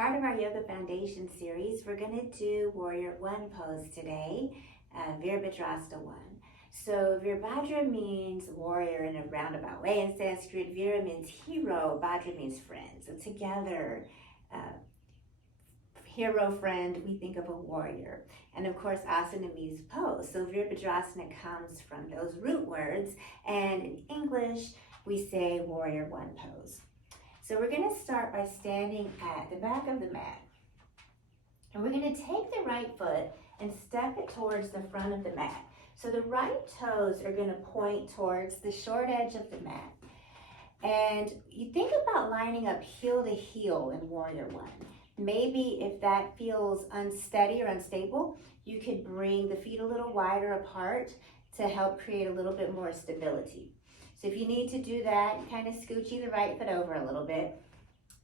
part of our Yoga Foundation series, we're going to do Warrior One pose today, Virabhadrasana 1. So Virabhadra means warrior in a roundabout way. In Sanskrit, Vira means hero, Bhadra means friend. So together, hero, friend, we think of a warrior. And of course, asana means pose. So Virabhadrasana comes from those root words. And in English, we say Warrior One pose. So we're going to start by standing at the back of the mat. And we're going to take the right foot and step it towards the front of the mat. So the right toes are going to point towards the short edge of the mat. And you think about lining up heel to heel in Warrior One. Maybe if that feels unsteady or unstable, you could bring the feet a little wider apart to help create a little bit more stability. So if you need to do that, kind of scoochie the right foot over a little bit.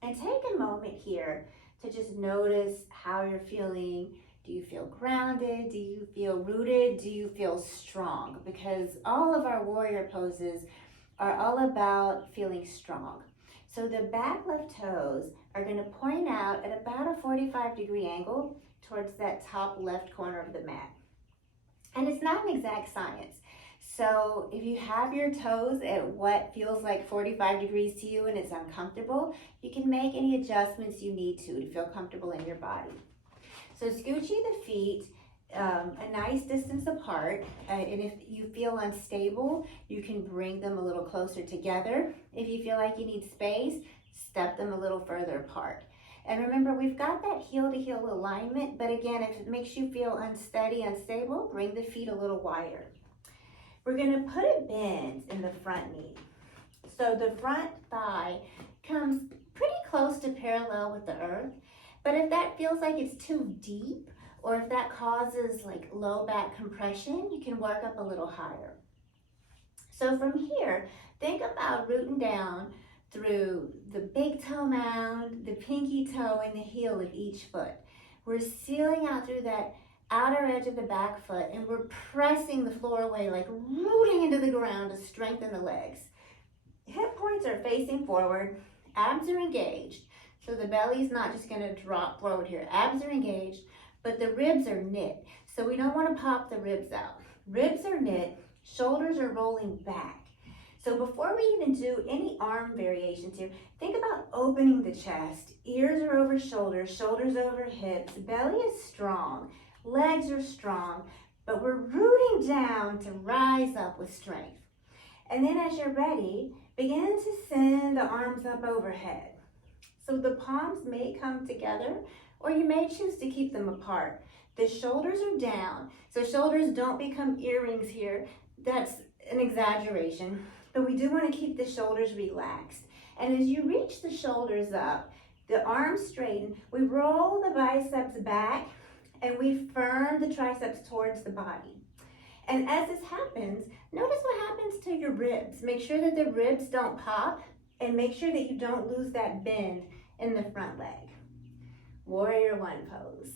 And take a moment here to just notice how you're feeling. Do you feel grounded? Do you feel rooted? Do you feel strong? Because all of our warrior poses are all about feeling strong. So the back left toes are going to point out at about a 45-degree angle towards that top left corner of the mat. And it's not an exact science. So if you have your toes at what feels like 45 degrees to you and it's uncomfortable, you can make any adjustments you need to feel comfortable in your body. So scoochie the feet a nice distance apart, and if you feel unstable, you can bring them a little closer together. If you feel like you need space, step them a little further apart. And remember, we've got that heel to heel alignment, but again, if it makes you feel unsteady, unstable, bring the feet a little wider. We're going to put a bend in the front knee. So the front thigh comes pretty close to parallel with the earth, but if that feels like it's too deep, or if that causes like low back compression, you can work up a little higher. So from here, think about rooting down through the big toe mound, the pinky toe, and the heel of each foot. We're sealing out through that outer edge of the back foot, and we're pressing the floor away, like rooting into the ground to strengthen the legs. Hip points are facing forward, abs are engaged. So the belly's not just gonna drop forward here. Abs are engaged, but the ribs are knit. So we don't wanna pop the ribs out. Ribs are knit, shoulders are rolling back. So before we even do any arm variations here, think about opening the chest. Ears are over shoulders, shoulders over hips, belly is strong. Legs are strong, but we're rooting down to rise up with strength. And then as you're ready, begin to send the arms up overhead. So the palms may come together, or you may choose to keep them apart. The shoulders are down, so shoulders don't become earrings here. That's an exaggeration, but we do want to keep the shoulders relaxed. And as you reach the shoulders up, the arms straighten, we roll the biceps back, and we firm the triceps towards the body. And as this happens, notice what happens to your ribs. Make sure that the ribs don't pop, and make sure that you don't lose that bend in the front leg. Warrior One pose.